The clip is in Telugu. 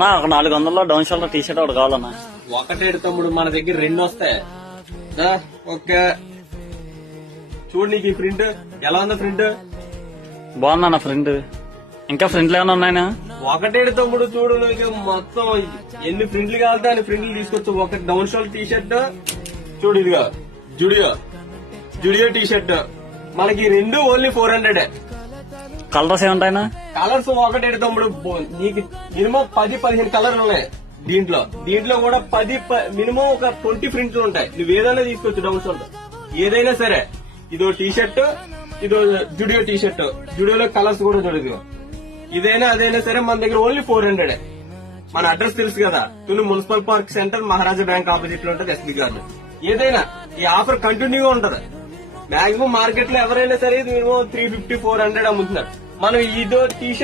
నా ఒక 400లో డౌన్ షోల్డర్ టీ షర్ట్ ఒకటి కావాలన్నా. ఒకటేడు తమ్ముడు, మన దగ్గర 2 వస్తాయి. ఓకే చూడు, నీకు ఈ ప్రింట్ ఎలా ఉందా? ప్రింట్ బాగుందన్న ఫ్రెండ్. ఇంకా ఫ్రెండ్లు ఏమైనా ఉన్నాయనా? ఒకటేడు తమ్ముడు చూడు, నీకు మొత్తం ఎన్ని ప్రింట్లు కావాలంటే అన్ని ప్రింట్లు తీసుకొచ్చు. ఒక డౌన్ షోల్డర్ టీ షర్ట్ చూడు, ఇదిగా జుడియో టీ షర్ట్ మనకి 2 ఓన్లీ 400. కలర్స్ ఏముంటాయనా? కలర్స్ ఒకటేడు తమ్ముడు, నీకు మినిమం 10-15 కలర్లు ఉన్నాయి దీంట్లో కూడా 10 మినిమం ఒక 20 ప్రింట్లు ఉంటాయి. నువ్వు ఏదైనా తీసుకోవచ్చు డౌన్ షోల్డర్, ఏదైనా సరే. ఇదో టీ షర్ట్, ఇదో జుడియో టీ షర్ట్, జుడియోలో కలర్స్ కూడా చూడదు. ఇదైనా అదైనా సరే మన దగ్గర ఓన్లీ 400. మన అడ్రస్ తెలుసు కదా, తుని మున్సిపల్ పార్క్ సెంటర్, మహారాజా బ్యాంక్ ఆపోజిట్ లో ఉంటుంది, ఎస్బీ గార్డు. ఏదైనా ఈ ఆఫర్ కంటిన్యూగా ఉంటది. మాక్సిమం మార్కెట్ లో ఎవరైనా సరే ఇది మినిమం 350-400 అమ్ముతున్నారు. మనం ఇదో టీ షర్ట్